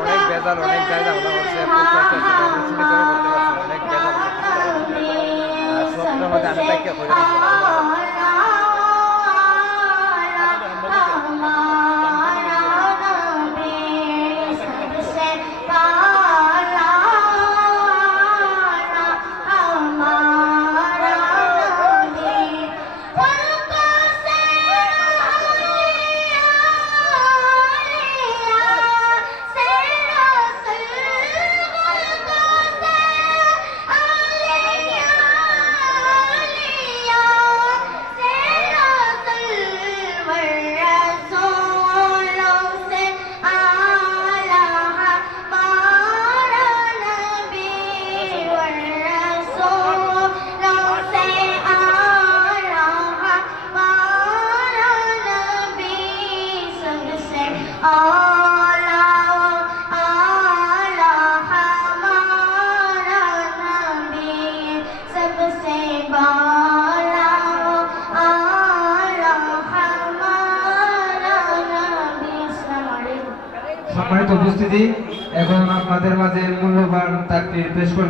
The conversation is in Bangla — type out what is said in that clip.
অনেক বেজাল অনেক জায়গা ভালো হচ্ছে অনেক বেজাল সবটার মধ্যে আমি তাকে সম্মানিত উপস্থিতি, এখন আপনাদের মাঝে মূল্যবান তাকরীর পেশ করবেন